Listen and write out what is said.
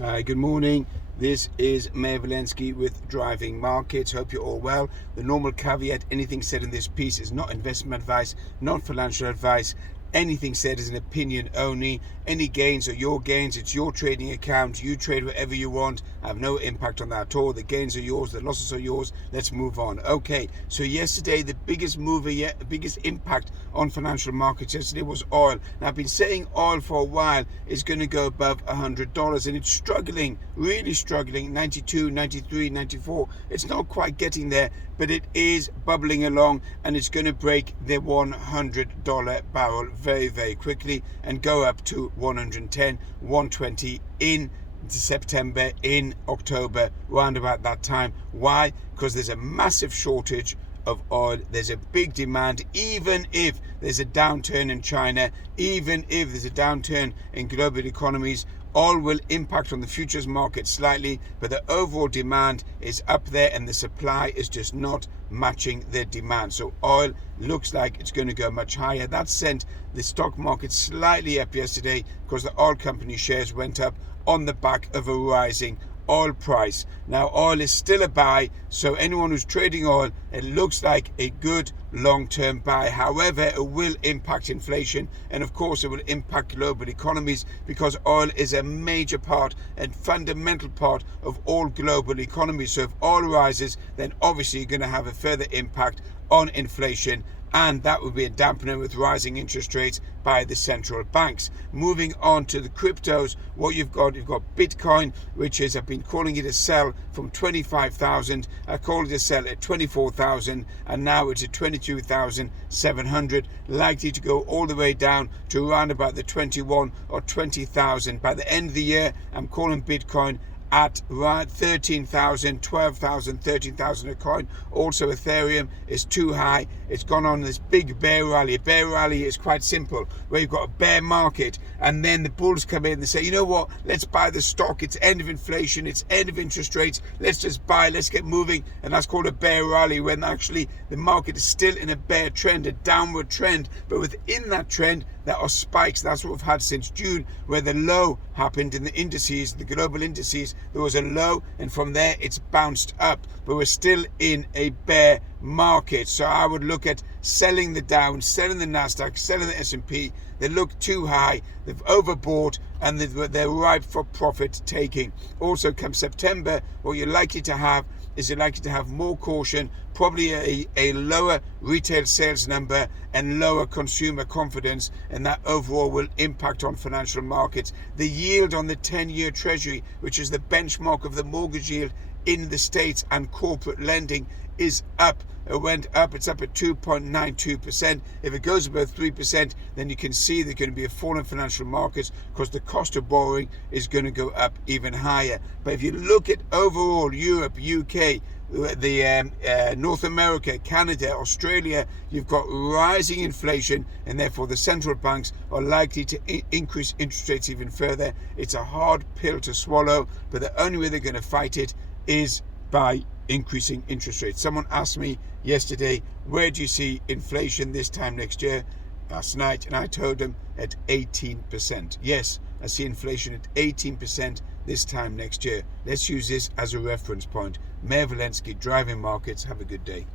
Hi, good morning. This is Mayor Valensky with Driving Markets. Hope you're all well. The normal caveat, anything said in this piece is not investment advice, not financial advice. Anything said is an opinion only. Any gains are your gains. It's your trading account. You trade whatever you want. I have no impact on that at all. The gains are yours. The losses are yours. Let's move on. Okay, so yesterday, the biggest mover yet, the biggest impact on financial markets yesterday was oil. Now, I've been saying oil for a while is going to go above $100, and it's struggling, really struggling. 92, 93, 94. It's not quite getting there, but it is bubbling along, and it's going to break the $100 barrel very, very quickly and go up to 110, 120 in September, in October, round about that time. Why? Because there's a massive shortage of oil. There's a big demand. Even if there's a downturn in China, even if there's a downturn in global economies, oil will impact on the futures market slightly, but the overall demand is up there and the supply is just not matching the demand. So oil looks like it's going to go much higher. That sent the stock market slightly up yesterday because the oil company shares went up on the back of a rising oil price. Now oil is still a buy, so anyone who's trading oil, it looks like a good long-term buy. However, it will impact inflation, and of course it will impact global economies, because oil is a major part and fundamental part of all global economies. So if oil rises, then obviously you're going to have a further impact on inflation, and that would be a dampener with rising interest rates by the central banks. Moving on to the cryptos, what you've got Bitcoin, which is, I've been calling it a sell from 25,000. I called it a sell at 24,000, and now it's at 22,700, likely to go all the way down to around about the 21 or 20,000 by the end of the year. I'm calling Bitcoin at around 13,000, 12,000, 13,000 a coin. Also, Ethereum is too high. It's gone on this big bear rally. A bear rally is quite simple, where you've got a bear market, and then the bulls come in and say, you know what, let's buy the stock. It's end of inflation. It's end of interest rates. Let's just buy. Let's get moving. And that's called a bear rally, when actually the market is still in a bear trend, a downward trend. But within that trend, there are spikes. That's what we've had since June, where the low happened in the indices, the global indices. There was a low, and from there it's bounced up, but we're still in a bear market. So I would look at selling the Dow, selling the Nasdaq, selling the S&P. They look too high, they've overbought, and they're ripe for profit taking. Also, come September, what you're likely to have is you're likely to have more caution, probably a lower retail sales number and lower consumer confidence, and that overall will impact on financial markets. The yield on the 10-year Treasury, which is the benchmark of the mortgage yield in the States and corporate lending, is up. It went up. It's up at 2.92%. If it goes above 3%, then you can see there's going to be a fall in financial markets, because the cost of borrowing is going to go up even higher. But if you look at overall Europe, UK, the North America, Canada, Australia, you've got rising inflation, and therefore the central banks are likely to increase interest rates even further. It's a hard pill to swallow, but the only way they're going to fight it is by increasing interest rates. Someone asked me yesterday, where do you see inflation this time next year, last night, and I told them at 18%. Yes, I see inflation at 18% this time next year. Let's use this as a reference point. Mayor Valensky, Driving Markets. Have a good day.